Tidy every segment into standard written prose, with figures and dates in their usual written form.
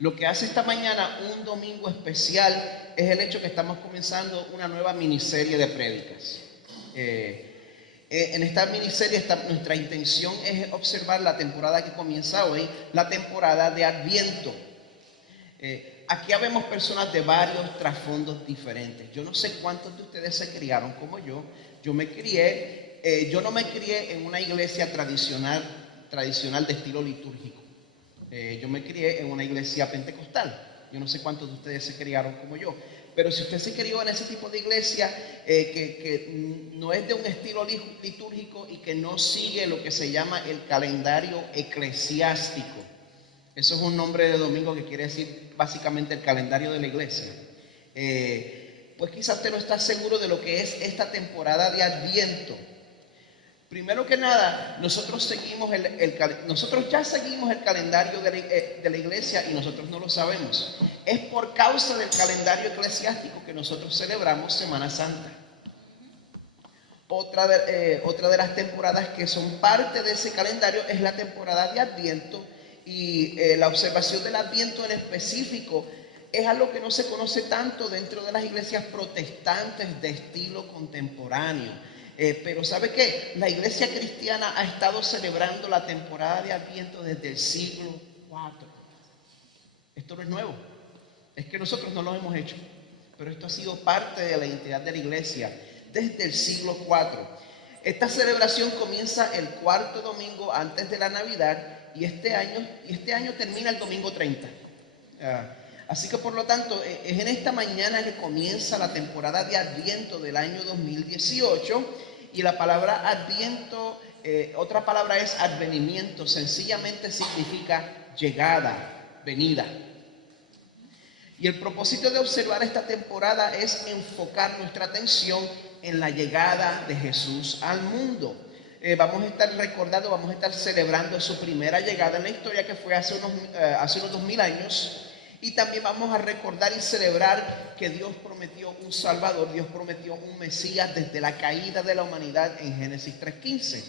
Lo que hace esta mañana un domingo especial es el hecho que estamos comenzando una nueva miniserie de prédicas. En esta miniserie nuestra intención es observar la temporada que comienza hoy, la temporada de Adviento. Aquí habemos personas de varios trasfondos diferentes. Yo no sé cuántos de ustedes se criaron como yo. Yo no me crié en una iglesia tradicional de estilo litúrgico. Yo me crié en una iglesia pentecostal. Yo no sé cuántos de ustedes se criaron como yo. Pero si usted se crió en ese tipo de iglesia que no es de un estilo litúrgico y que no sigue lo que se llama el calendario eclesiástico. Eso es un nombre de domingo que quiere decir básicamente el calendario de la iglesia. Pues quizás usted no está seguro de lo que es esta temporada de Adviento. Primero que nada, nosotros ya seguimos el calendario de la iglesia y nosotros no lo sabemos. Es por causa del calendario eclesiástico que nosotros celebramos Semana Santa. Otra de las temporadas que son parte de ese calendario es la temporada de Adviento, y la observación del Adviento en específico es algo que no se conoce tanto dentro de las iglesias protestantes de estilo contemporáneo. Pero ¿sabe qué? La iglesia cristiana ha estado celebrando la temporada de Adviento desde el siglo IV. Esto no es nuevo, es que nosotros no lo hemos hecho, pero esto ha sido parte de la identidad de la iglesia desde el siglo IV. Esta celebración comienza el cuarto domingo antes de la Navidad y este año termina el domingo 30. Así que por lo tanto es en esta mañana que comienza la temporada de Adviento del año 2018, y la palabra Adviento, otra palabra es advenimiento, sencillamente significa llegada, venida. Y el propósito de observar esta temporada es enfocar nuestra atención en la llegada de Jesús al mundo. Vamos a estar celebrando su primera llegada en la historia, que fue hace unos 2000 años. Y también vamos a recordar y celebrar que Dios prometió un Salvador, Dios prometió un Mesías desde la caída de la humanidad en Génesis 3:15.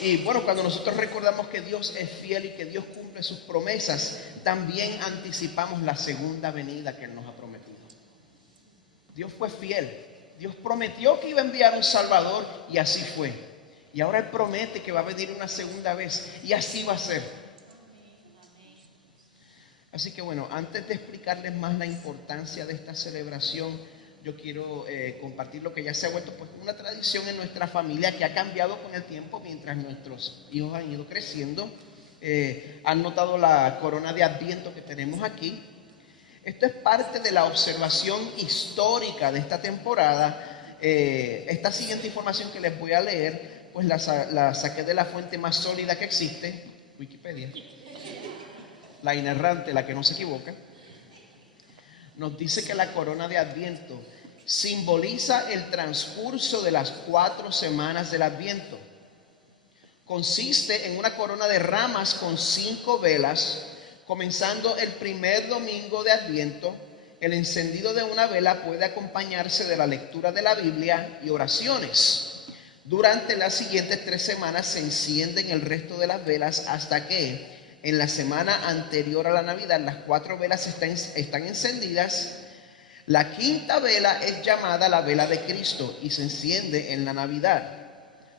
Y bueno, cuando nosotros recordamos que Dios es fiel y que Dios cumple sus promesas, también anticipamos la segunda venida que Él nos ha prometido. Dios fue fiel. Dios prometió que iba a enviar un Salvador y así fue. Y ahora Él promete que va a venir una segunda vez y así va a ser. Así que bueno, antes de explicarles más la importancia de esta celebración, yo quiero compartir lo que ya se ha vuelto pues una tradición en nuestra familia, que ha cambiado con el tiempo mientras nuestros hijos han ido creciendo. Han notado la corona de Adviento que tenemos aquí. Esto es parte de la observación histórica de esta temporada. Esta siguiente información que les voy a leer, pues la saqué de la fuente más sólida que existe, Wikipedia. La inerrante, la que no se equivoca. Nos dice que la corona de Adviento simboliza el transcurso de las 4 semanas del Adviento. Consiste en una corona de ramas con 5 velas. Comenzando el primer domingo de Adviento, el encendido de una vela puede acompañarse de la lectura de la Biblia y oraciones. Durante las siguientes 3 semanas se encienden el resto de las velas hasta que en la semana anterior a la Navidad las 4 velas están encendidas. La quinta vela es llamada la vela de Cristo y se enciende en la Navidad.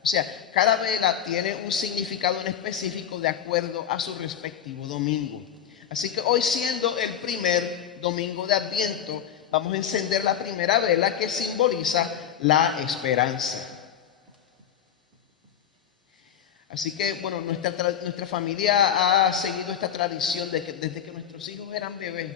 O sea, cada vela tiene un significado en específico de acuerdo a su respectivo domingo. Así que hoy, siendo el primer domingo de Adviento, vamos a encender la primera vela, que simboliza la esperanza. Así que, bueno, nuestra familia ha seguido esta tradición desde que nuestros hijos eran bebés.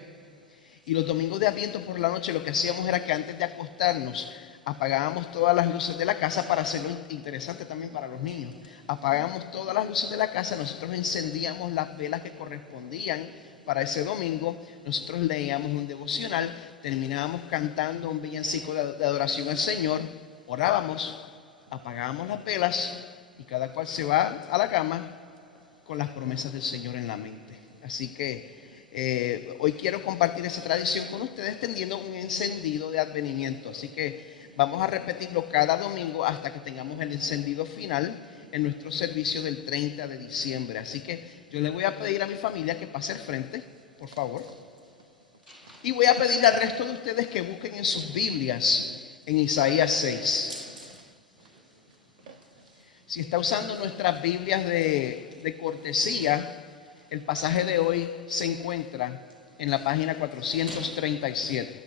Y los domingos de Adviento por la noche lo que hacíamos era que antes de acostarnos apagábamos todas las luces de la casa, para hacerlo interesante también para los niños. Apagábamos todas las luces de la casa, nosotros encendíamos las velas que correspondían para ese domingo, nosotros leíamos un devocional, terminábamos cantando un villancico de adoración al Señor, orábamos, apagábamos las velas, y cada cual se va a la cama con las promesas del Señor en la mente. Así que hoy quiero compartir esa tradición con ustedes, tendiendo un encendido de advenimiento. Así que vamos a repetirlo cada domingo hasta que tengamos el encendido final en nuestro servicio del 30 de diciembre. Así que yo le voy a pedir a mi familia que pase al frente. por favor. Y voy a pedirle al resto de ustedes que busquen en sus Biblias en Isaías 6. Si está usando nuestras Biblias de cortesía, el pasaje de hoy se encuentra en la página 437.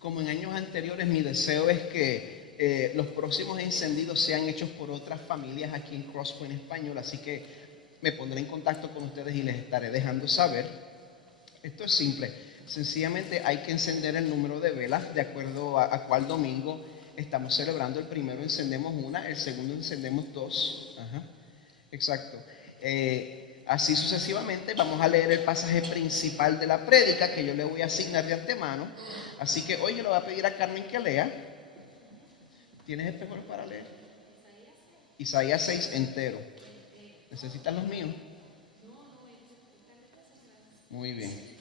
Como en años anteriores, mi deseo es que los próximos encendidos sean hechos por otras familias aquí en Crosspoint Español, así que me pondré en contacto con ustedes y les estaré dejando saber. Esto es simple, sencillamente hay que encender el número de velas de acuerdo a cuál domingo estamos celebrando. El primero encendemos una, el segundo encendemos dos. Exacto. Así sucesivamente. Vamos a leer el pasaje principal de la prédica que yo le voy a asignar de antemano. Así que hoy yo le voy a pedir a Carmen que lea. ¿Tienes espejuelos para leer? Isaías 6 entero. ¿Necesitan los míos? Muy bien.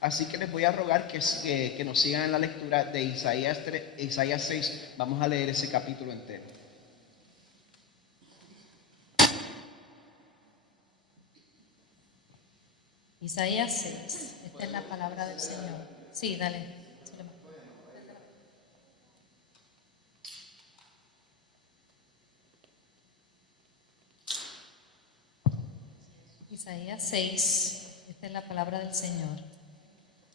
Así que les voy a rogar que nos sigan en la lectura de Isaías 6. Vamos a leer ese capítulo entero. Isaías 6. Esta es la palabra del Señor. Sí, dale. Isaías 6. Esta es la palabra del Señor.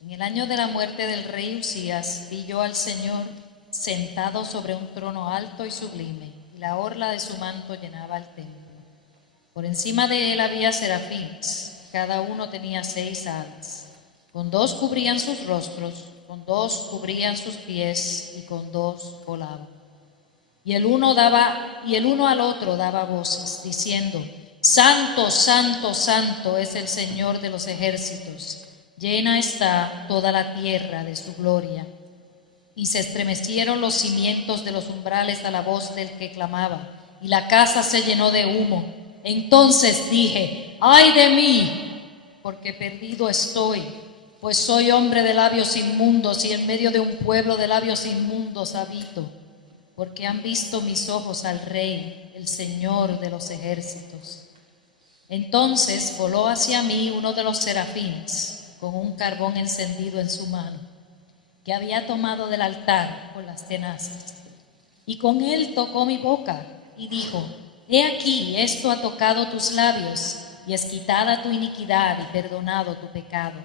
En el año de la muerte del rey Usías, vi yo al Señor sentado sobre un trono alto y sublime, y la orla de su manto llenaba el templo. Por encima de él había serafines. Cada uno tenía 6 alas. Con 2 cubrían sus rostros, con 2 cubrían sus pies, y con 2 volaban. Y el uno al otro daba voces, diciendo: Santo, santo, santo es el Señor de los ejércitos. Llena está toda la tierra de su gloria. Y se estremecieron los cimientos de los umbrales a la voz del que clamaba, y la casa se llenó de humo. Entonces dije: ¡ay de mí! Porque perdido estoy, pues soy hombre de labios inmundos, y en medio de un pueblo de labios inmundos habito. Porque han visto mis ojos al Rey, el Señor de los ejércitos. Entonces voló hacia mí uno de los serafines, con un carbón encendido en su mano, que había tomado del altar con las tenazas. Y con él tocó mi boca, y dijo: He aquí, esto ha tocado tus labios, y es quitada tu iniquidad y perdonado tu pecado.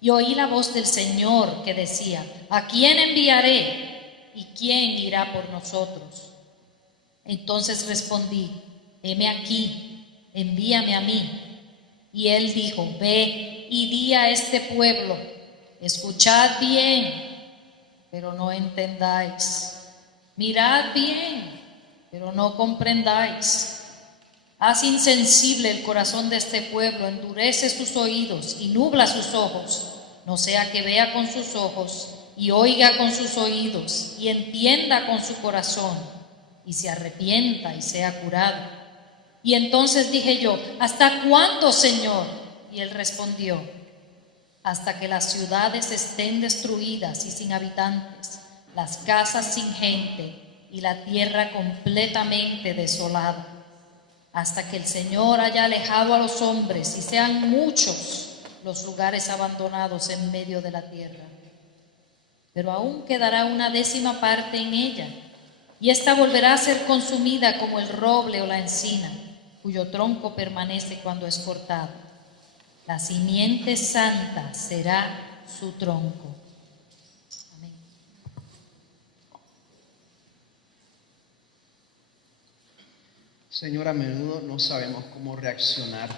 Y oí la voz del Señor que decía: ¿a quién enviaré? ¿Y quién irá por nosotros? Entonces respondí: heme aquí, envíame a mí. Y él dijo: ve y di a este pueblo: escuchad bien, pero no entendáis. Mirad bien, pero no comprendáis. Haz insensible el corazón de este pueblo, endurece sus oídos y nubla sus ojos, no sea que vea con sus ojos y oiga con sus oídos y entienda con su corazón y se arrepienta y sea curado. Y entonces dije yo: ¿hasta cuándo, Señor? Y él respondió: hasta que las ciudades estén destruidas y sin habitantes, las casas sin gente y la tierra completamente desolada, hasta que el Señor haya alejado a los hombres y sean muchos los lugares abandonados en medio de la tierra. Pero aún quedará una 10ª parte en ella, y ésta volverá a ser consumida como el roble o la encina, cuyo tronco permanece cuando es cortado. La simiente santa será su tronco. Amén. Señor, a menudo no sabemos cómo reaccionar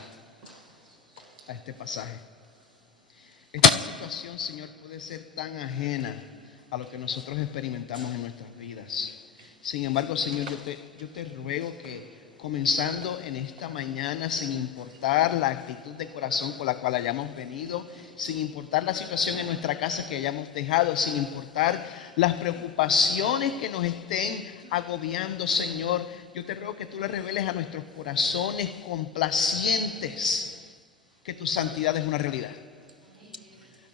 a este pasaje. Esta situación, Señor, puede ser tan ajena a lo que nosotros experimentamos en nuestras vidas. Sin embargo, Señor, yo te ruego que, comenzando en esta mañana, sin importar la actitud de corazón con la cual hayamos venido, sin importar la situación en nuestra casa que hayamos dejado, sin importar las preocupaciones que nos estén agobiando, Señor, yo te ruego que tú le reveles a nuestros corazones complacientes que tu santidad es una realidad.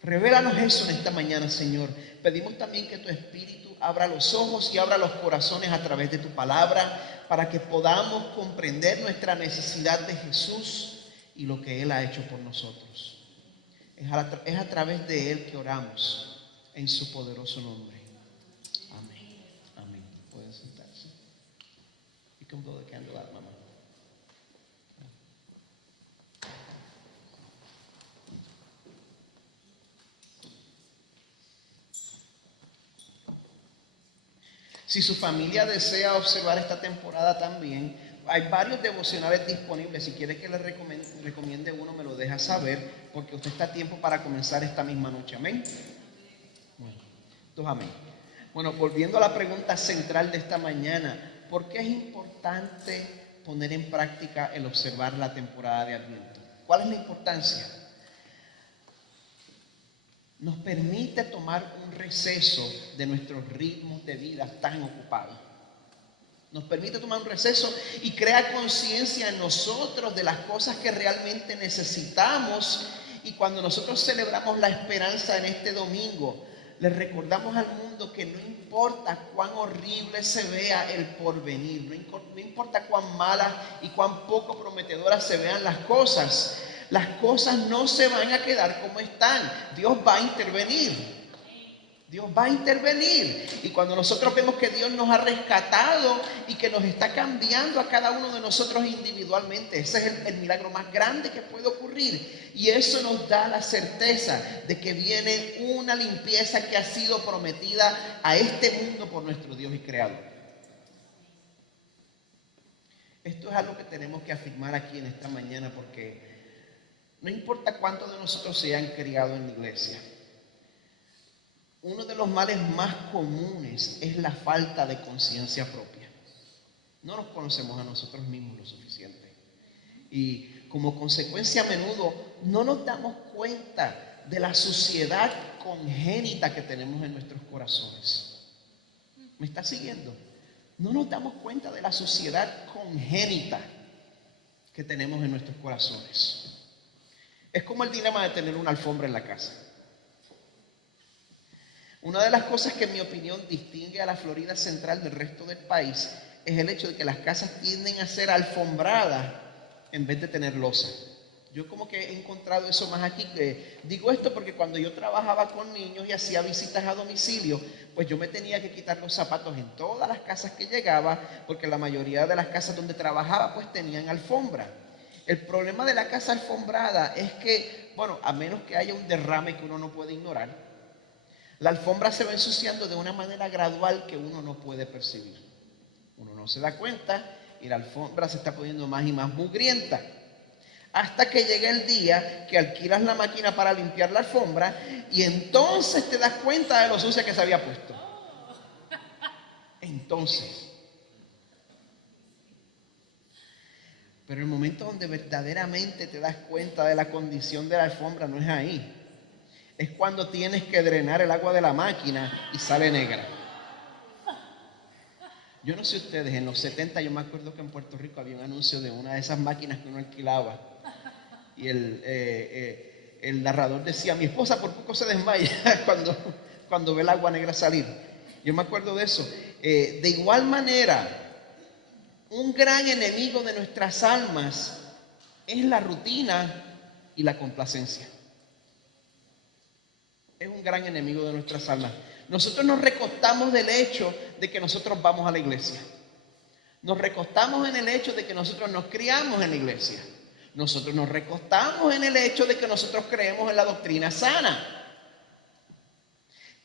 Revélanos eso en esta mañana, Señor. Pedimos también que tu Espíritu abra los ojos y abra los corazones a través de tu palabra, para que podamos comprender nuestra necesidad de Jesús y lo que Él ha hecho por nosotros. Es a través de Él que oramos, en su poderoso nombre. Amén. Amén. Pueden sentarse. You can blow the candle out, mamá. Si su familia desea observar esta temporada también, hay varios devocionales disponibles. Si quiere que le recomiende uno, me lo deja saber, porque usted está a tiempo para comenzar esta misma noche. Amén. Bueno, entonces amén. Bueno, volviendo a la pregunta central de esta mañana, ¿por qué es importante poner en práctica el observar la temporada de Adviento? ¿Cuál es la importancia? Nos permite tomar un receso de nuestros ritmos de vida tan ocupados. Nos permite tomar un receso y crea conciencia en nosotros de las cosas que realmente necesitamos. Y cuando nosotros celebramos la esperanza en este domingo, le recordamos al mundo que no importa cuán horrible se vea el porvenir, no importa cuán malas y cuán poco prometedoras se vean las cosas no se van a quedar como están. Dios va a intervenir. Dios va a intervenir. Y cuando nosotros vemos que Dios nos ha rescatado y que nos está cambiando a cada uno de nosotros individualmente, ese es el milagro más grande que puede ocurrir. Y eso nos da la certeza de que viene una limpieza que ha sido prometida a este mundo por nuestro Dios y Creador. Esto es algo que tenemos que afirmar aquí en esta mañana, porque no importa cuántos de nosotros se han criado en la iglesia, uno de los males más comunes es la falta de conciencia propia. No nos conocemos a nosotros mismos lo suficiente. Y como consecuencia, a menudo no nos damos cuenta de la suciedad congénita que tenemos en nuestros corazones. ¿Me está siguiendo? No nos damos cuenta de la suciedad congénita que tenemos en nuestros corazones. Es como el dilema de tener una alfombra en la casa. Una de las cosas que en mi opinión distingue a la Florida Central del resto del país es el hecho de que las casas tienden a ser alfombradas en vez de tener losa. Yo como que he encontrado eso más aquí. Digo esto porque cuando yo trabajaba con niños y hacía visitas a domicilio, pues yo me tenía que quitar los zapatos en todas las casas que llegaba, porque la mayoría de las casas donde trabajaba pues tenían alfombra. El problema de la casa alfombrada es que, bueno, a menos que haya un derrame que uno no puede ignorar, la alfombra se va ensuciando de una manera gradual que uno no puede percibir. Uno no se da cuenta y la alfombra se está poniendo más y más mugrienta. Hasta que llega el día que alquilas la máquina para limpiar la alfombra y entonces te das cuenta de lo sucia que se había puesto. Entonces. Pero el momento donde verdaderamente te das cuenta de la condición de la alfombra no es ahí. Es cuando tienes que drenar el agua de la máquina y sale negra. Yo no sé ustedes, en los 70 yo me acuerdo que en Puerto Rico había un anuncio de una de esas máquinas que uno alquilaba. Y el narrador decía, mi esposa por poco se desmaya cuando ve el agua negra salir. Yo me acuerdo de eso. De igual manera, un gran enemigo de nuestras almas es la rutina y la complacencia. Es un gran enemigo de nuestras almas. Nosotros nos recostamos del hecho de que nosotros vamos a la iglesia. Nos recostamos en el hecho de que nosotros nos criamos en la iglesia. Nosotros nos recostamos en el hecho de que nosotros creemos en la doctrina sana.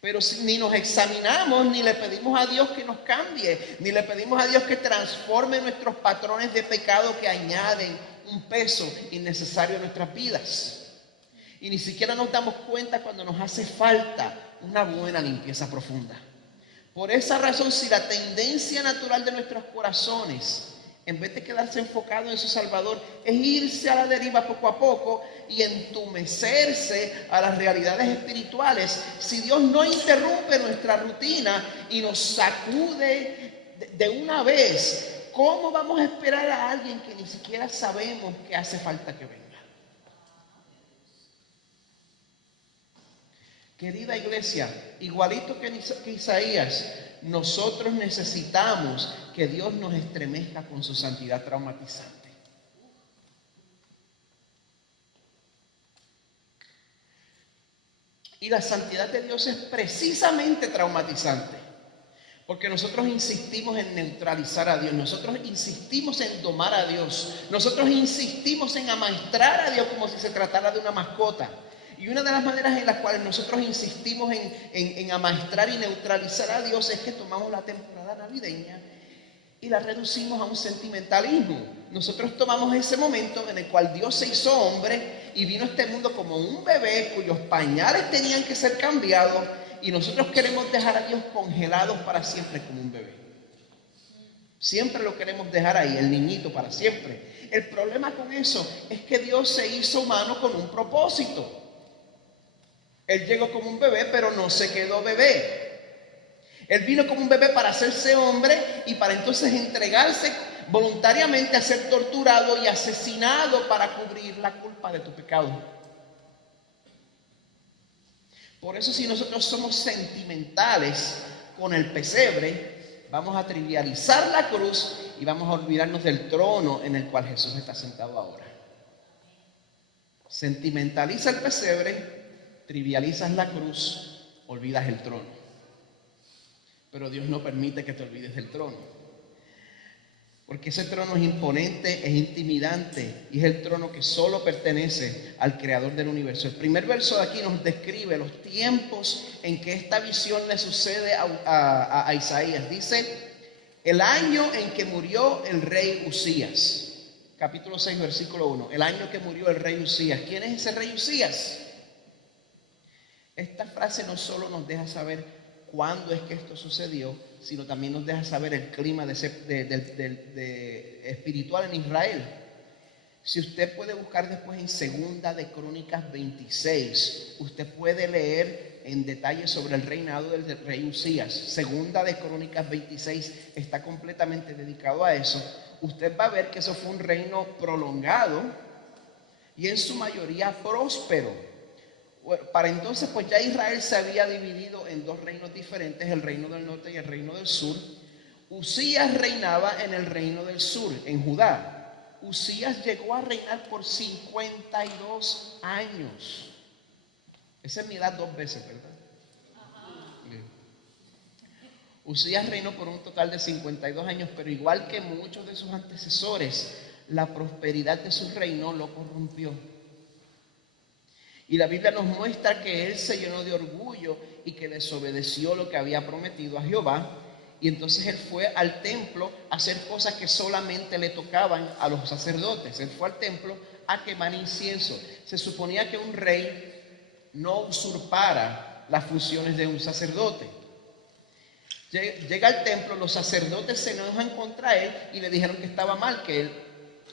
Pero ni nos examinamos, ni le pedimos a Dios que nos cambie, ni le pedimos a Dios que transforme nuestros patrones de pecado que añaden un peso innecesario a nuestras vidas. Y ni siquiera nos damos cuenta cuando nos hace falta una buena limpieza profunda. Por esa razón, si la tendencia natural de nuestros corazones, en vez de quedarse enfocado en su Salvador, es irse a la deriva poco a poco y entumecerse a las realidades espirituales, si Dios no interrumpe nuestra rutina y nos sacude de una vez, ¿cómo vamos a esperar a alguien que ni siquiera sabemos que hace falta que venga? Querida iglesia, igualito que Isaías, nosotros necesitamos que Dios nos estremezca con su santidad traumatizante. Y la santidad de Dios es precisamente traumatizante, porque nosotros insistimos en neutralizar a Dios, nosotros insistimos en domar a Dios, nosotros insistimos en amaestrar a Dios como si se tratara de una mascota. Y una de las maneras en las cuales nosotros insistimos en amaestrar y neutralizar a Dios es que tomamos la temporada navideña y la reducimos a un sentimentalismo. Nosotros tomamos ese momento en el cual Dios se hizo hombre y vino a este mundo como un bebé cuyos pañales tenían que ser cambiados, y nosotros queremos dejar a Dios congelado para siempre como un bebé. Siempre lo queremos dejar ahí, el niñito, para siempre. El problema con eso es que Dios se hizo humano con un propósito. Él llegó como un bebé, pero no se quedó bebé. Él vino como un bebé para hacerse hombre y para entonces entregarse voluntariamente a ser torturado y asesinado para cubrir la culpa de tu pecado. Por eso, si nosotros somos sentimentales con el pesebre, vamos a trivializar la cruz y vamos a olvidarnos del trono en el cual Jesús está sentado ahora. Sentimentaliza el pesebre, trivializas la cruz, olvidas el trono. Pero Dios no permite que te olvides del trono, porque ese trono es imponente, es intimidante, y es el trono que solo pertenece al creador del universo. El primer verso de aquí nos describe los tiempos en que esta visión le sucede a Isaías. Dice: el año en que murió el rey Usías. Capítulo 6, versículo 1. El año que murió el rey Usías. ¿Quién es ese rey Usías? Esta frase no solo nos deja saber cuándo es que esto sucedió, sino también nos deja saber el clima espiritual en Israel. Si usted puede buscar después en Segunda de Crónicas 26, usted puede leer en detalle sobre el reinado del rey Usías. Segunda de Crónicas 26 está completamente dedicado a eso. Usted va a ver que eso fue un reino prolongado y en su mayoría próspero. Para entonces, pues ya Israel se había dividido en dos reinos diferentes, el reino del norte y el reino del sur. Usías reinaba en el reino del sur, en Judá. Usías llegó a reinar por 52 años. Esa es mi edad 2 veces, ¿verdad? Bien. Usías reinó por un total de 52 años, pero igual que muchos de sus antecesores, la prosperidad de su reino lo corrompió. Y la Biblia nos muestra que él se llenó de orgullo y que desobedeció lo que había prometido a Jehová. Y entonces él fue al templo a hacer cosas que solamente le tocaban a los sacerdotes. Él fue al templo a quemar incienso. Se suponía que un rey no usurpara las funciones de un sacerdote. Llega al templo, los sacerdotes se enojan contra él y le dijeron que estaba mal, que él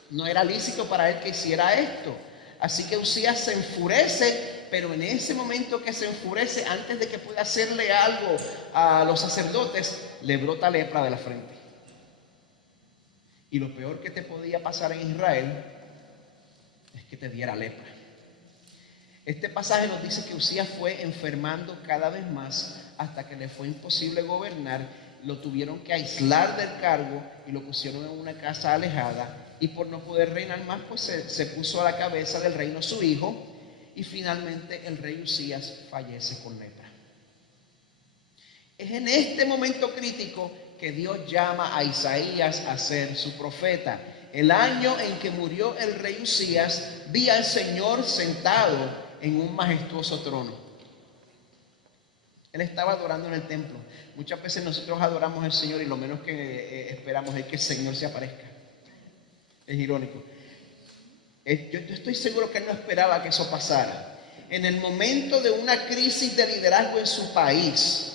no era lícito para él que hiciera esto. Así que Usías se enfurece, pero en ese momento que se enfurece, antes de que pueda hacerle algo a los sacerdotes, le brota lepra de la frente. Y lo peor que te podía pasar en Israel es que te diera lepra. Este pasaje nos dice que Usías fue enfermando cada vez más hasta que le fue imposible gobernar. Lo tuvieron que aislar del cargo y lo pusieron en una casa alejada. Y por no poder reinar más, pues se puso a la cabeza del reino su hijo, y finalmente el rey Usías fallece con lepra. Es en este momento crítico que Dios llama a Isaías a ser su profeta. El año en que murió el rey Usías, vi al Señor sentado en un majestuoso trono. Él estaba adorando en el templo. Muchas veces nosotros adoramos al Señor y lo menos que esperamos es que el Señor se aparezca. Es irónico. Yo estoy seguro que él no esperaba que eso pasara. En el momento de una crisis de liderazgo en su país,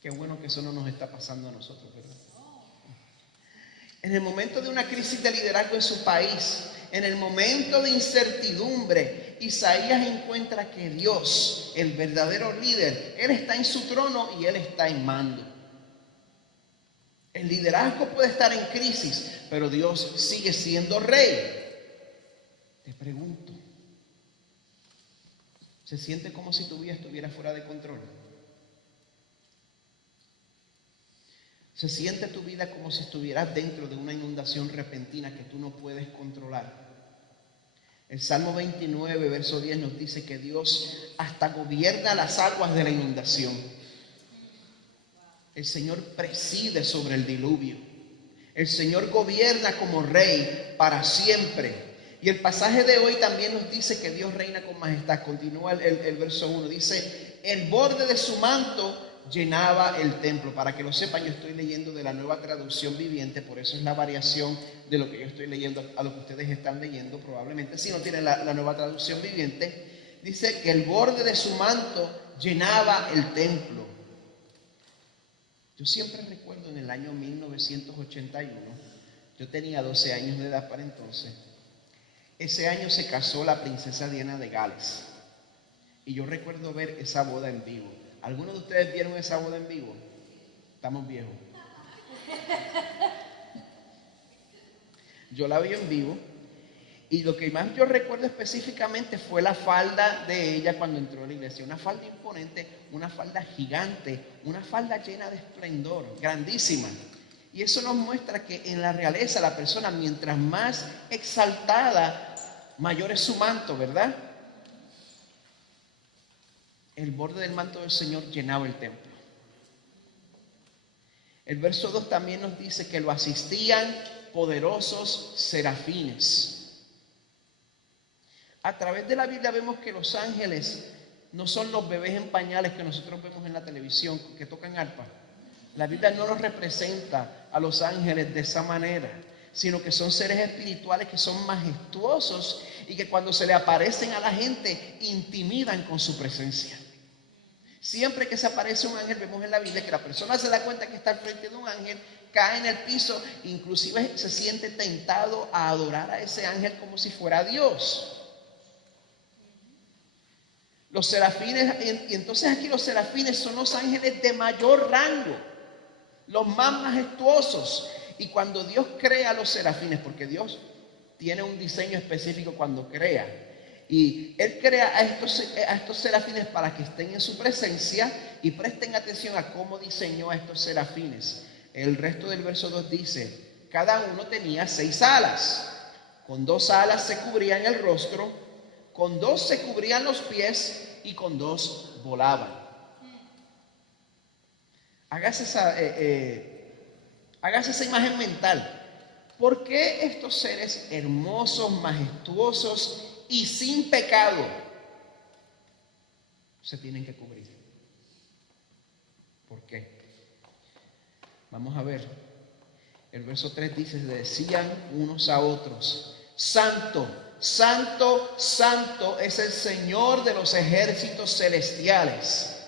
qué bueno que eso no nos está pasando a nosotros, ¿verdad? En el momento de una crisis de liderazgo en su país, en el momento de incertidumbre, Isaías encuentra que Dios, el verdadero líder, Él está en su trono y Él está en mando. El liderazgo puede estar en crisis, pero Dios sigue siendo rey. Te pregunto, Se siente como si tu vida estuviera fuera de control. Se siente tu vida como si estuvieras dentro de una inundación repentina que tú no puedes controlar. El Salmo 29, verso 10 nos dice que Dios hasta gobierna las aguas de la inundación. El Señor preside sobre el diluvio. El Señor gobierna como rey para siempre. Y el pasaje de hoy también nos dice que Dios reina con majestad. Continúa el verso 1. Dice, el borde de su manto llenaba el templo. Para que lo sepan, yo estoy leyendo de la Nueva Traducción Viviente, por eso es la variación de lo que yo estoy leyendo a lo que ustedes están leyendo probablemente. Si no tienen la Nueva Traducción Viviente, dice que el borde de su manto llenaba el templo. Yo siempre recuerdo en el año 1981, yo tenía 12 años de edad para entonces. Ese año se casó la princesa Diana de Gales. Y yo recuerdo ver esa boda en vivo. ¿Algunos de ustedes vieron esa boda en vivo? Estamos viejos. Yo la vi en vivo. Y lo que más yo recuerdo específicamente fue la falda de ella cuando entró a la iglesia. Una falda imponente, una falda gigante, una falda llena de esplendor, grandísima. Y eso nos muestra que en la realeza la persona, mientras más exaltada, mayor es su manto, ¿verdad? El borde del manto del Señor llenaba el templo. El verso 2 también nos dice que lo asistían poderosos serafines. A través de la Biblia vemos que los ángeles no son los bebés en pañales que nosotros vemos en la televisión, que tocan arpa. La Biblia no nos representa a los ángeles de esa manera, sino que son seres espirituales que son majestuosos y que cuando se le aparecen a la gente intimidan con su presencia. Siempre que se aparece un ángel, vemos en la Biblia que la persona se da cuenta que está al frente de un ángel, cae en el piso, inclusive se siente tentado a adorar a ese ángel como si fuera Dios. Los serafines, y entonces aquí los serafines son los ángeles de mayor rango, los más majestuosos. Y cuando Dios crea a los serafines, porque Dios tiene un diseño específico cuando crea, y Él crea a estos serafines para que estén en su presencia, y presten atención a cómo diseñó a estos serafines. El resto del verso 2 dice, cada uno tenía 6 alas, con 2 alas se cubrían el rostro, con 2 se cubrían los pies y con 2 volaban. Hágase esa imagen mental. ¿Por qué estos seres hermosos, majestuosos y sin pecado se tienen que cubrir? ¿Por qué? Vamos a ver. El verso 3 dice, decían unos a otros, Santo, Santo, Santo es el Señor de los ejércitos celestiales.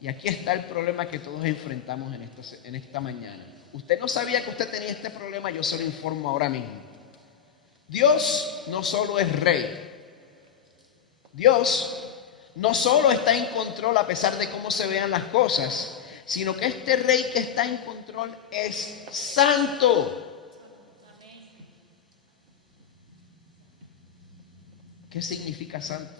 Y aquí está el problema que todos enfrentamos en esta mañana. Usted no sabía que usted tenía este problema, yo se lo informo ahora mismo. Dios no solo es rey. Dios no solo está en control a pesar de cómo se vean las cosas, sino que este rey que está en control es santo. ¿Qué significa santo?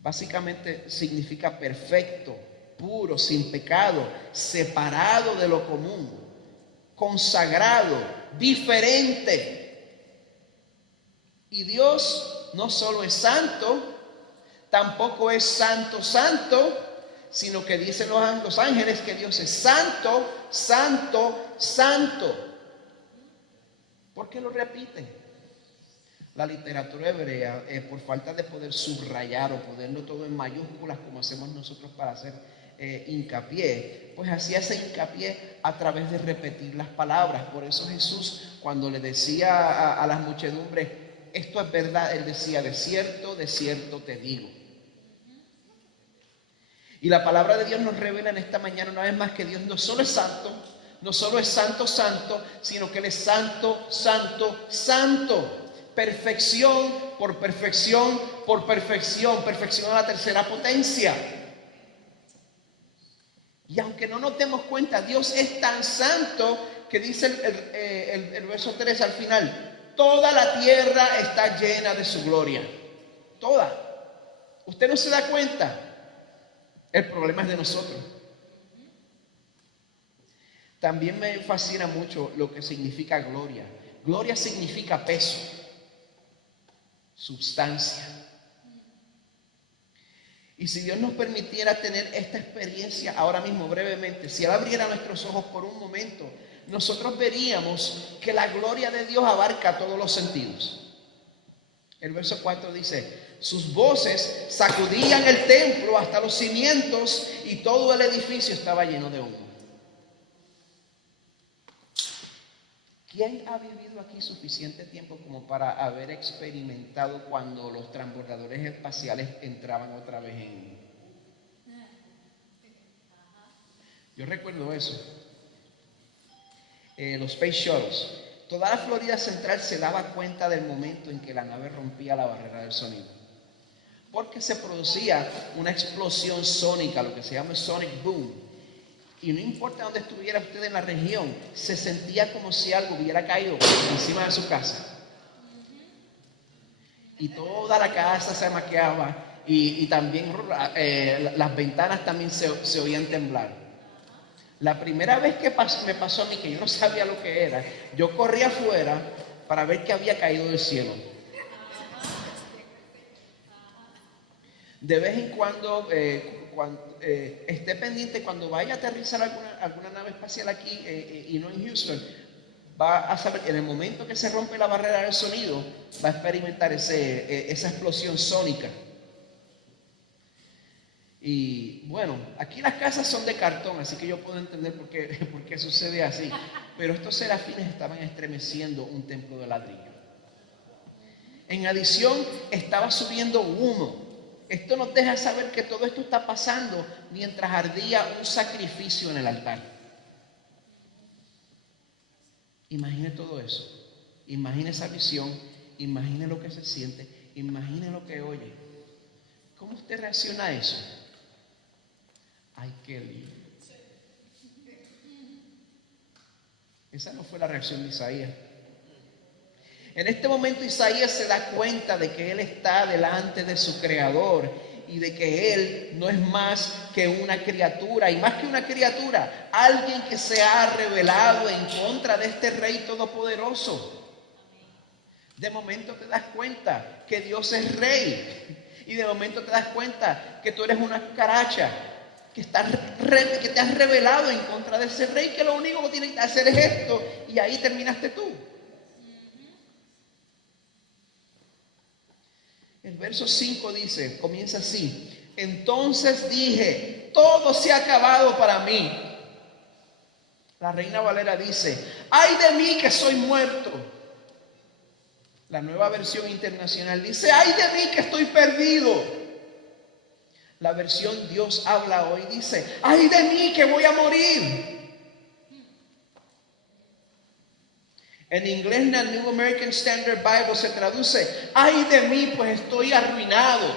Básicamente significa perfecto, puro, sin pecado, separado de lo común, consagrado, diferente. Y Dios no solo es santo, tampoco es santo, santo, sino que dicen los ángeles que Dios es santo, santo, santo. ¿Por qué lo repiten? La literatura hebrea, por falta de poder subrayar o ponerlo todo en mayúsculas como hacemos nosotros para hacer hincapié, pues hacía ese hincapié a través de repetir las palabras. Por eso Jesús, cuando le decía a las muchedumbres, esto es verdad, Él decía, de cierto te digo. Y la palabra de Dios nos revela en esta mañana una vez más que Dios no solo es santo, no solo es santo, santo, sino que Él es santo, santo, santo. Perfección por perfección por perfección, perfección a la tercera potencia. Y aunque no nos demos cuenta, Dios es tan santo que dice el verso 3 al final, toda la tierra está llena de su gloria. Toda. ¿Usted no se da cuenta? El problema es de nosotros. También me fascina mucho lo que significa gloria. Gloria significa peso, substancia. Y si Dios nos permitiera tener esta experiencia ahora mismo brevemente, si Él abriera nuestros ojos por un momento, nosotros veríamos que la gloria de Dios abarca todos los sentidos. El verso 4 dice: sus voces sacudían el templo hasta los cimientos y todo el edificio estaba lleno de humo. ¿Quién ha vivido aquí suficiente tiempo como para haber experimentado cuando los transbordadores espaciales entraban otra vez en? Yo recuerdo eso. Los Space Shuttles. Toda la Florida Central se daba cuenta del momento en que la nave rompía la barrera del sonido. Porque se producía una explosión sónica, lo que se llama sonic boom. Y no importa dónde estuviera usted en la región, se sentía como si algo hubiera caído encima de su casa. Y toda la casa se maqueaba y también las ventanas también se oían temblar. La primera vez que me pasó a mí, que yo no sabía lo que era, yo corrí afuera para ver qué había caído del cielo. De vez en cuando, esté pendiente cuando vaya a aterrizar alguna nave espacial aquí y no en Houston, va a saber, en el momento que se rompe la barrera del sonido, va a experimentar esa explosión sónica. Y bueno, aquí las casas son de cartón, así que yo puedo entender por qué sucede así. Pero estos serafines estaban estremeciendo un templo de ladrillo. En adición, estaba subiendo humo. Esto nos deja saber que todo esto está pasando mientras ardía un sacrificio en el altar. Imagine todo eso. Imagine esa visión. Imagine lo que se siente. Imagine lo que oye. ¿Cómo usted reacciona a eso? ¡Ay, qué lindo! Esa no fue la reacción de Isaías. En este momento Isaías se da cuenta de que él está delante de su Creador y de que él no es más que una criatura, y más que una criatura, alguien que se ha rebelado en contra de este Rey Todopoderoso. De momento te das cuenta que Dios es Rey, y de momento te das cuenta que tú eres una cucaracha, que te has rebelado en contra de ese Rey, que lo único que tiene que hacer es esto, y ahí terminaste tú. El verso 5 dice, comienza así: entonces dije, todo se ha acabado para mí. La Reina Valera dice, ay de mí que soy muerto. La Nueva Versión Internacional dice, ay de mí que estoy perdido. La versión Dios habla hoy dice, ay de mí que voy a morir. En inglés, en la New American Standard Bible se traduce, ay de mí, pues estoy arruinado.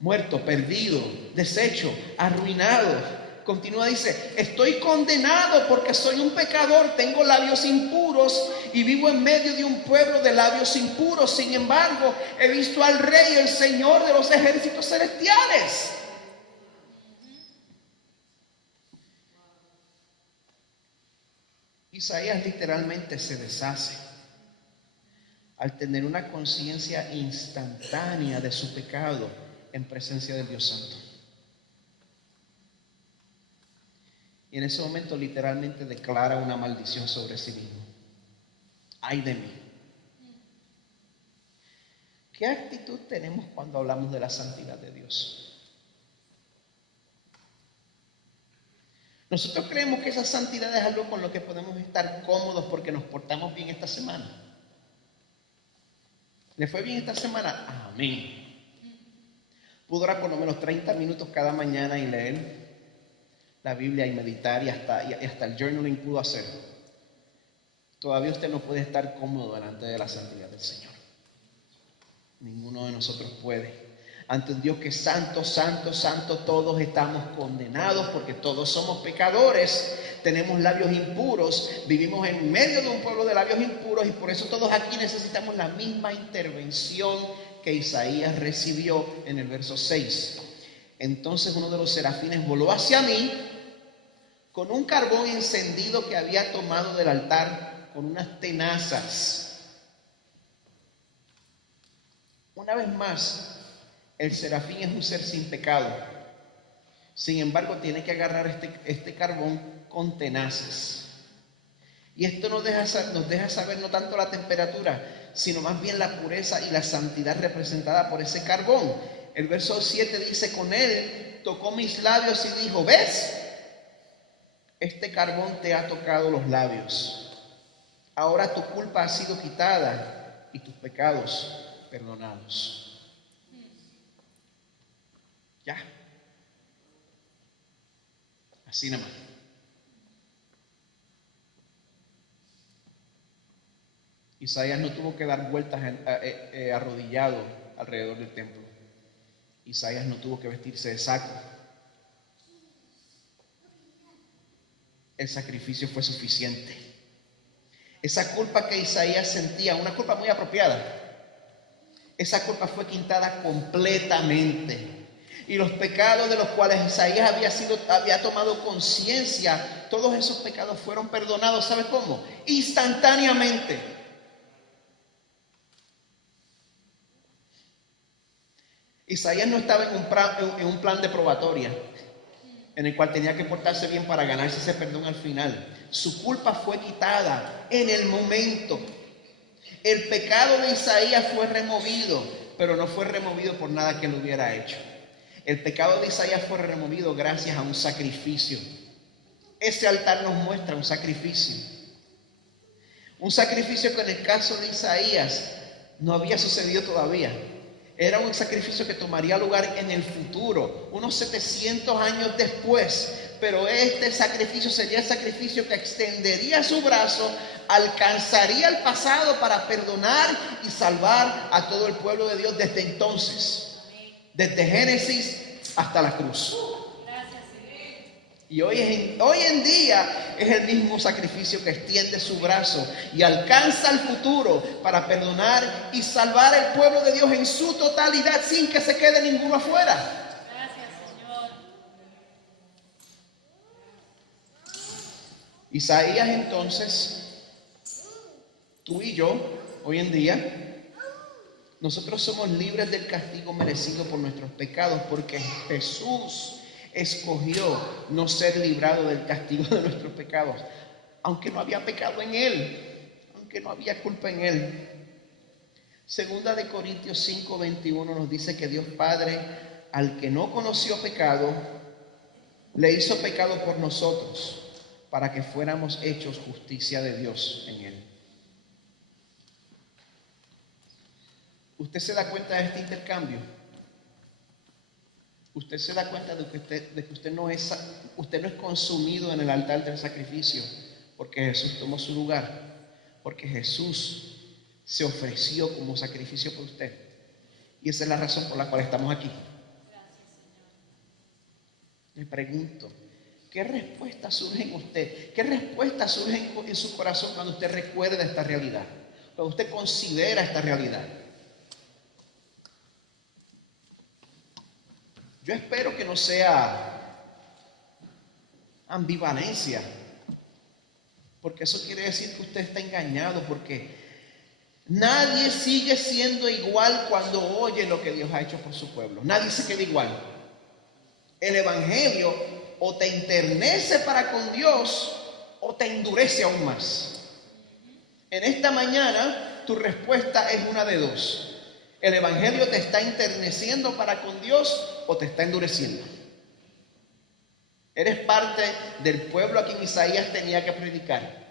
Muerto, perdido, deshecho, arruinado. Continúa, dice, estoy condenado porque soy un pecador, tengo labios impuros y vivo en medio de un pueblo de labios impuros. Sin embargo, he visto al Rey, el Señor de los ejércitos celestiales. Isaías literalmente se deshace al tener una conciencia instantánea de su pecado en presencia del Dios Santo. Y en ese momento literalmente declara una maldición sobre sí mismo. ¡Ay de mí! ¿Qué actitud tenemos cuando hablamos de la santidad de Dios? Nosotros creemos que esa santidad es algo con lo que podemos estar cómodos porque nos portamos bien esta semana. ¿Le fue bien esta semana? Amén. Pudo orar por lo menos 30 minutos cada mañana y leer la Biblia y meditar y hasta el journaling pudo hacer. Todavía usted no puede estar cómodo delante de la santidad del Señor. Ninguno de nosotros puede. Ante un Dios que es santo, santo, santo, todos estamos condenados porque todos somos pecadores, tenemos labios impuros, vivimos en medio de un pueblo de labios impuros y por eso todos aquí necesitamos la misma intervención que que Isaías recibió en el verso 6. Entonces uno de los serafines voló hacia mí con un carbón encendido que había tomado del altar con unas tenazas. Una vez más, el serafín es un ser sin pecado. Sin embargo, tiene que agarrar este carbón con tenazas. Y esto nos deja saber no tanto la temperatura, sino más bien la pureza y la santidad representada por ese carbón. El verso 7 dice, con él tocó mis labios y dijo, ¿ves? Este carbón te ha tocado los labios. Ahora tu culpa ha sido quitada y tus pecados perdonados. Ya. Así nada más. Isaías no tuvo que dar vueltas arrodillado alrededor del templo. Isaías no tuvo que vestirse de saco. El sacrificio fue suficiente. Esa culpa que Isaías sentía, una culpa muy apropiada, esa culpa fue quitada completamente. Y los pecados de los cuales Isaías había tomado conciencia, todos esos pecados fueron perdonados. ¿Sabe cómo? Instantáneamente. Isaías no estaba en un plan de probatoria en el cual tenía que portarse bien para ganarse ese perdón al final. Su culpa fue quitada en el momento. El pecado de Isaías fue removido, pero no fue removido por nada que él hubiera hecho. El pecado de Isaías fue removido gracias a un sacrificio. Ese altar nos muestra un sacrificio. Un sacrificio que en el caso de Isaías no había sucedido todavía. Era un sacrificio que tomaría lugar en el futuro, unos 700 años después. Pero este sacrificio sería el sacrificio que extendería su brazo, alcanzaría el pasado para perdonar y salvar a todo el pueblo de Dios desde entonces. Desde Génesis hasta la cruz. Y hoy en día es el mismo sacrificio que extiende su brazo y alcanza el futuro para perdonar y salvar al pueblo de Dios en su totalidad sin que se quede ninguno afuera. Gracias, Señor. Isaías entonces, tú y yo, hoy en día, nosotros somos libres del castigo merecido por nuestros pecados porque Jesús escogió no ser librado del castigo de nuestros pecados, aunque no había pecado en él, aunque no había culpa en él. Segunda de Corintios 5:21 nos dice que Dios Padre, al que no conoció pecado, le hizo pecado por nosotros, para que fuéramos hechos justicia de Dios en él. ¿Usted se da cuenta de este intercambio? Usted se da cuenta de que usted no es consumido en el altar del sacrificio, porque Jesús tomó su lugar, porque Jesús se ofreció como sacrificio por usted. Y esa es la razón por la cual estamos aquí. Le pregunto, ¿qué respuesta surge en usted? ¿Qué respuesta surge en su corazón cuando usted recuerda esta realidad? Cuando usted considera esta realidad. Yo espero que no sea ambivalencia, porque eso quiere decir que usted está engañado, porque nadie sigue siendo igual cuando oye lo que Dios ha hecho por su pueblo. Nadie se queda igual. El evangelio o te enternece para con Dios o te endurece aún más. En esta mañana tu respuesta es una de dos. ¿El evangelio te está enterneciendo para con Dios o te está endureciendo? Eres parte del pueblo a quien Isaías tenía que predicar.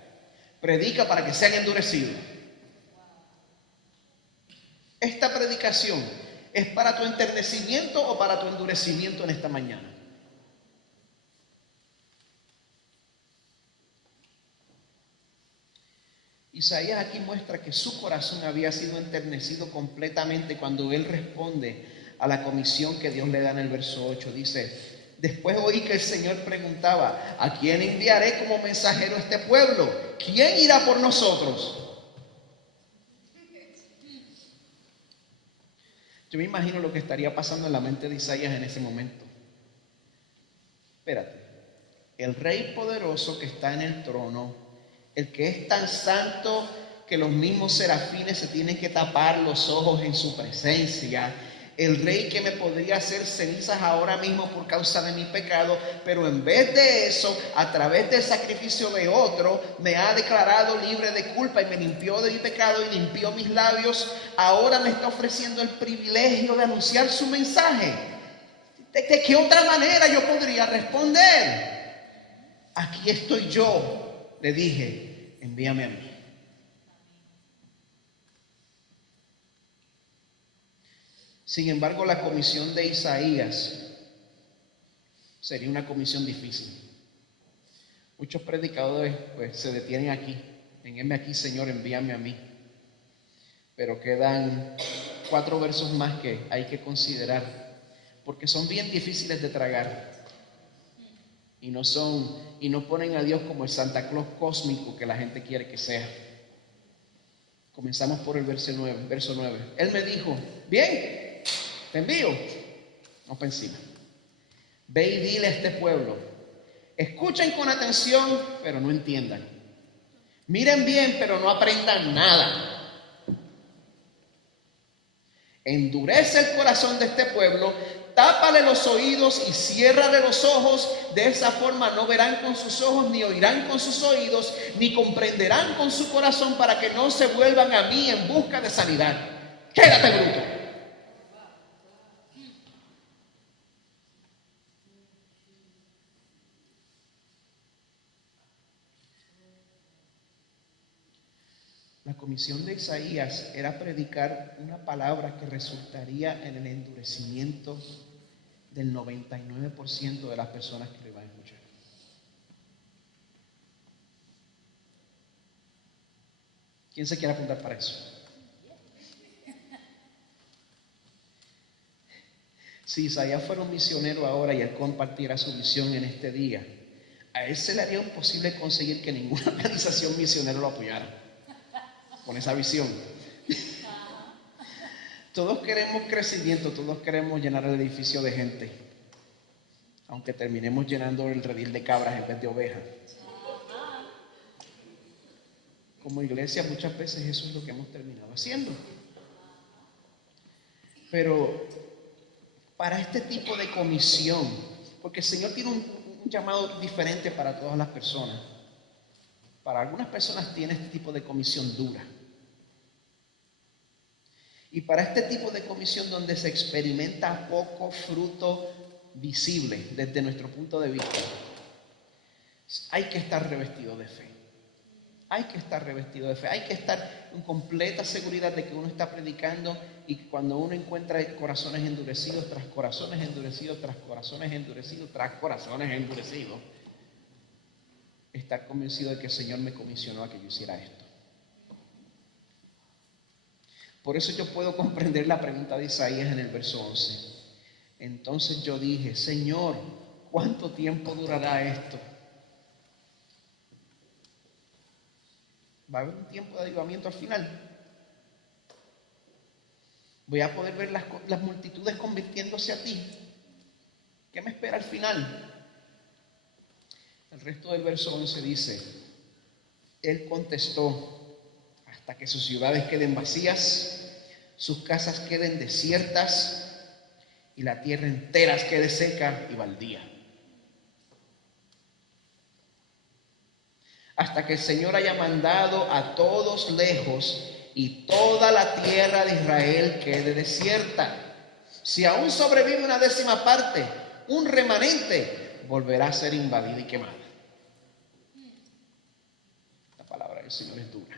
Predica para que sean endurecidos. Esta predicación ¿es para tu enternecimiento o para tu endurecimiento en esta mañana? Isaías aquí muestra que su corazón había sido enternecido completamente cuando él responde a la comisión que Dios le da en el verso 8. Dice, después oí que el Señor preguntaba, ¿a quién enviaré como mensajero a este pueblo? ¿Quién irá por nosotros? Yo me imagino lo que estaría pasando en la mente de Isaías en ese momento. Espérate, el rey poderoso que está en el trono, el que es tan santo que los mismos serafines se tienen que tapar los ojos en su presencia, el rey que me podría hacer cenizas ahora mismo por causa de mi pecado, pero en vez de eso, a través del sacrificio de otro, me ha declarado libre de culpa y me limpió de mi pecado y limpió mis labios, ahora me está ofreciendo el privilegio de anunciar su mensaje. ¿De qué otra manera yo podría responder? Aquí estoy yo, le dije, envíame a mí. Sin embargo, la comisión de Isaías sería una comisión difícil. Muchos predicadores pues se detienen aquí, en heme aquí, Señor, envíame a mí. Pero quedan 4 versos más que hay que considerar, porque son bien difíciles de tragar. Y no ponen a Dios como el Santa Claus cósmico que la gente quiere que sea. Comenzamos por el verso 9. Él me dijo, bien, te envío. No pensé. Ve y dile a este pueblo, escuchen con atención, pero no entiendan. Miren bien, pero no aprendan nada. Endurece el corazón de este pueblo, tápale los oídos y ciérrale los ojos. De esa forma no verán con sus ojos, ni oirán con sus oídos, ni comprenderán con su corazón, para que no se vuelvan a mí en busca de sanidad. Quédate bruto. La comisión de Isaías era predicar una palabra que resultaría en el endurecimiento del 99% de las personas que lo iban a escuchar. ¿Quién se quiere apuntar para eso? Si Isaías fuera un misionero ahora y él compartiera su visión en este día, a él se le haría imposible conseguir que ninguna organización misionera lo apoyara con esa visión. Todos queremos crecimiento, todos queremos llenar el edificio de gente, aunque terminemos llenando el redil de cabras en vez de ovejas. Como iglesia muchas veces eso es lo que hemos terminado haciendo. Pero para este tipo de comisión, porque el Señor tiene un llamado diferente para todas las personas. Para algunas personas tiene este tipo de comisión dura. Y para este tipo de comisión donde se experimenta poco fruto visible desde nuestro punto de vista, hay que estar revestido de fe. Hay que estar revestido de fe. Hay que estar en completa seguridad de que uno está predicando, y cuando uno encuentra corazones endurecidos tras corazones endurecidos, tras corazones endurecidos, tras corazones endurecidos, estar convencido de que el Señor me comisionó a que yo hiciera esto. Por eso yo puedo comprender la pregunta de Isaías en el verso 11. Entonces yo dije, Señor, ¿cuánto tiempo durará esto? ¿Va a haber un tiempo de avivamiento al final? ¿Voy a poder ver las multitudes convirtiéndose a ti? ¿Qué me espera al final? El resto del verso 11 dice, Él contestó, hasta que sus ciudades queden vacías, sus casas queden desiertas y la tierra entera quede seca y baldía. Hasta que el Señor haya mandado a todos lejos y toda la tierra de Israel quede desierta. Si aún sobrevive una 10ª parte, un remanente volverá a ser invadida y quemada. La palabra del Señor es dura.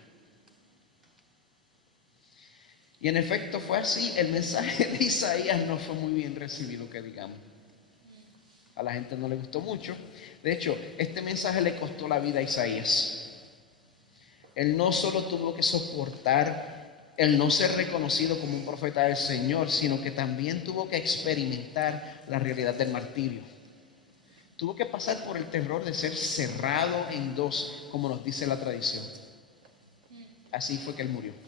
Y en efecto fue así. El mensaje de Isaías no fue muy bien recibido, que digamos. A la gente no le gustó mucho. De hecho, este mensaje le costó la vida a Isaías. Él no solo tuvo que soportar el no ser reconocido como un profeta del Señor, sino que también tuvo que experimentar la realidad del martirio. Tuvo que pasar por el terror de ser cerrado en 2, como nos dice la tradición. Así fue que él murió.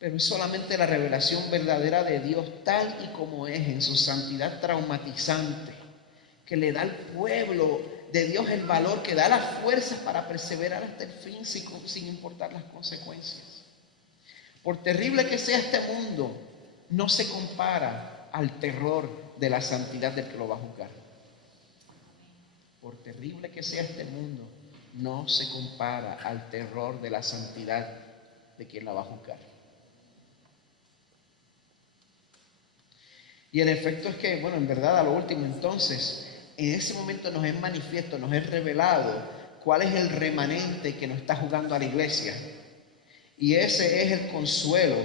pero es solamente la revelación verdadera de Dios tal y como es en su santidad traumatizante, que le da al pueblo de Dios el valor, que da las fuerzas para perseverar hasta el fin sin importar las consecuencias. Por terrible que sea este mundo, no se compara al terror de la santidad del que lo va a juzgar. Por terrible que sea este mundo, no se compara al terror de la santidad de quien la va a juzgar. Y el efecto es que, bueno, en verdad, a lo último, entonces, en ese momento nos es manifiesto, nos es revelado cuál es el remanente que nos está jugando a la iglesia. Y ese es el consuelo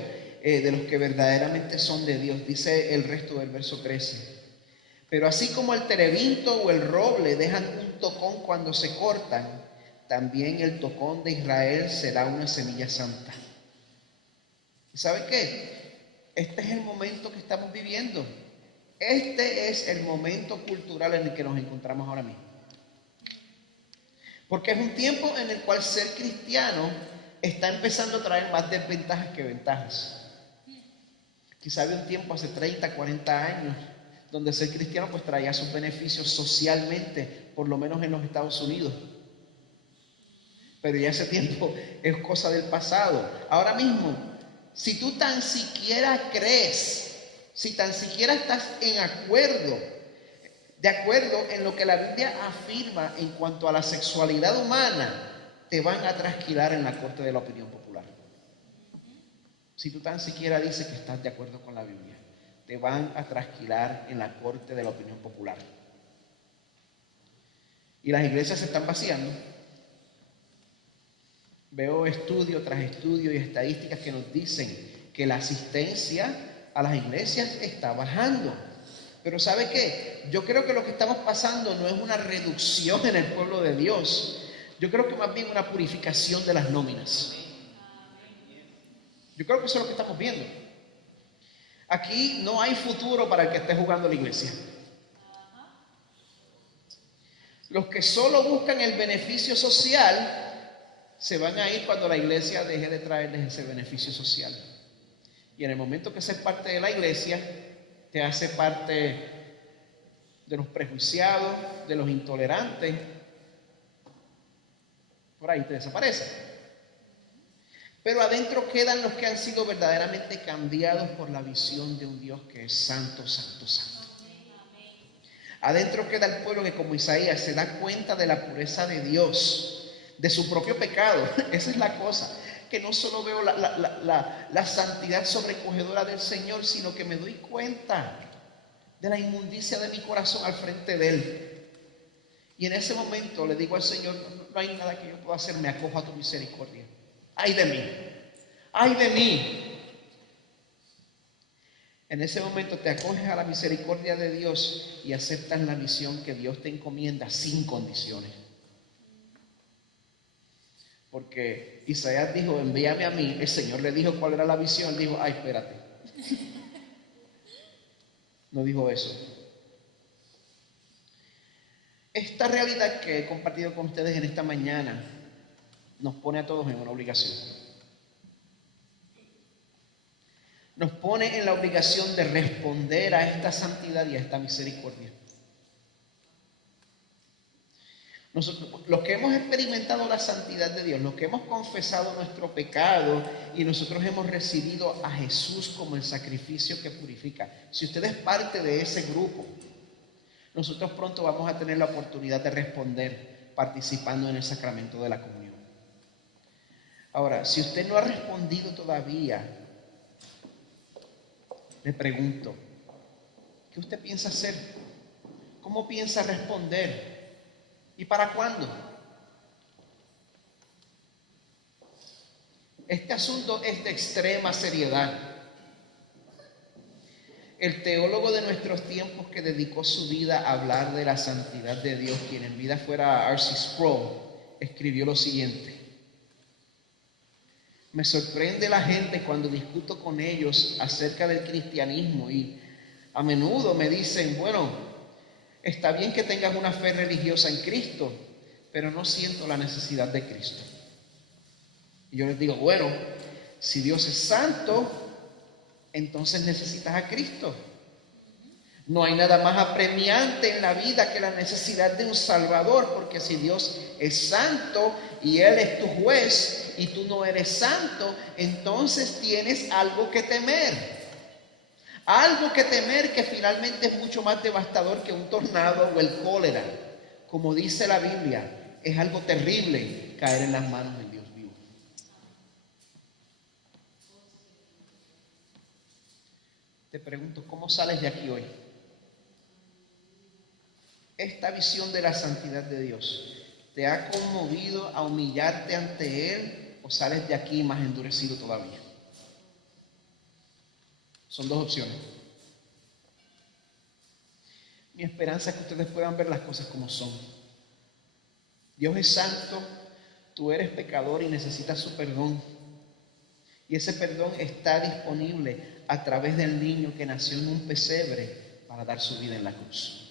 de los que verdaderamente son de Dios, dice el resto del verso 13. Pero así como el terebinto o el roble dejan un tocón cuando se cortan, también el tocón de Israel será una semilla santa. ¿Y sabe qué? Este es el momento que estamos viviendo. Este es el momento cultural en el que nos encontramos ahora mismo. Porque es un tiempo en el cual ser cristiano está empezando a traer más desventajas que ventajas. Quizá había un tiempo hace 30, 40 años donde ser cristiano pues traía sus beneficios socialmente, por lo menos en los Estados Unidos. Pero ya ese tiempo es cosa del pasado. Ahora mismo, si tú tan siquiera crees, si tan siquiera estás de acuerdo en lo que la Biblia afirma en cuanto a la sexualidad humana, te van a trasquilar en la corte de la opinión popular. Si tú tan siquiera dices que estás de acuerdo con la Biblia, te van a trasquilar en la corte de la opinión popular. Y las iglesias se están vaciando. Veo estudio tras estudio y estadísticas que nos dicen que la asistencia a las iglesias está bajando. Pero ¿sabe qué? Yo creo que lo que estamos pasando no es una reducción en el pueblo de Dios. Yo creo que más bien una purificación de las nóminas. Yo creo que eso es lo que estamos viendo. Aquí no hay futuro para el que esté jugando la iglesia. Los que solo buscan el beneficio social se van a ir cuando la iglesia deje de traerles ese beneficio social. Y en el momento que seas parte de la iglesia, te hace parte de los prejuiciados, de los intolerantes. Por ahí te desaparece. Pero adentro quedan los que han sido verdaderamente cambiados por la visión de un Dios que es santo, santo, santo. Adentro queda el pueblo que, como Isaías, se da cuenta de la pureza de Dios, de su propio pecado. Esa es la cosa, que no solo veo la santidad sobrecogedora del Señor, sino que me doy cuenta de la inmundicia de mi corazón al frente de Él. Y en ese momento le digo al Señor, no hay nada que yo pueda hacer, me acojo a tu misericordia. ¡Ay de mí! ¡Ay de mí! En ese momento te acoges a la misericordia de Dios y aceptas la misión que Dios te encomienda sin condiciones. Porque Isaías dijo, envíame a mí. El Señor le dijo cuál era la visión. Dijo, ay, espérate. No dijo eso. Esta realidad que he compartido con ustedes en esta mañana nos pone a todos en una obligación. Nos pone en la obligación de responder a esta santidad y a esta misericordia. Nosotros, los que hemos experimentado la santidad de Dios, los que hemos confesado nuestro pecado y nosotros hemos recibido a Jesús como el sacrificio que purifica. Si usted es parte de ese grupo, nosotros pronto vamos a tener la oportunidad de responder participando en el sacramento de la comunión. Ahora, si usted no ha respondido todavía, le pregunto, ¿qué usted piensa hacer? ¿Cómo piensa responder? ¿Y para cuándo? Este asunto es de extrema seriedad. El teólogo de nuestros tiempos que dedicó su vida a hablar de la santidad de Dios, quien en vida fuera R.C. Sproul, escribió lo siguiente: me sorprende la gente cuando discuto con ellos acerca del cristianismo y a menudo me dicen, bueno, está bien que tengas una fe religiosa en Cristo, pero no siento la necesidad de Cristo. Y yo les digo, bueno, Si Dios es santo, entonces necesitas a Cristo. No hay nada más apremiante en la vida que la necesidad de un Salvador, porque si Dios es santo y Él es tu juez y tú no eres santo, entonces tienes algo que temer. Algo que temer que finalmente es mucho más devastador que un tornado o el cólera. Como dice la Biblia, es algo terrible caer en las manos del Dios vivo. Te pregunto, ¿cómo sales de aquí hoy? Esta visión de la santidad de Dios, ¿te ha conmovido a humillarte ante Él o sales de aquí más endurecido todavía? Son dos opciones. Mi esperanza es que ustedes puedan ver las cosas como son. Dios es santo, tú eres pecador y necesitas su perdón. Y ese perdón está disponible a través del niño que nació en un pesebre para dar su vida en la cruz.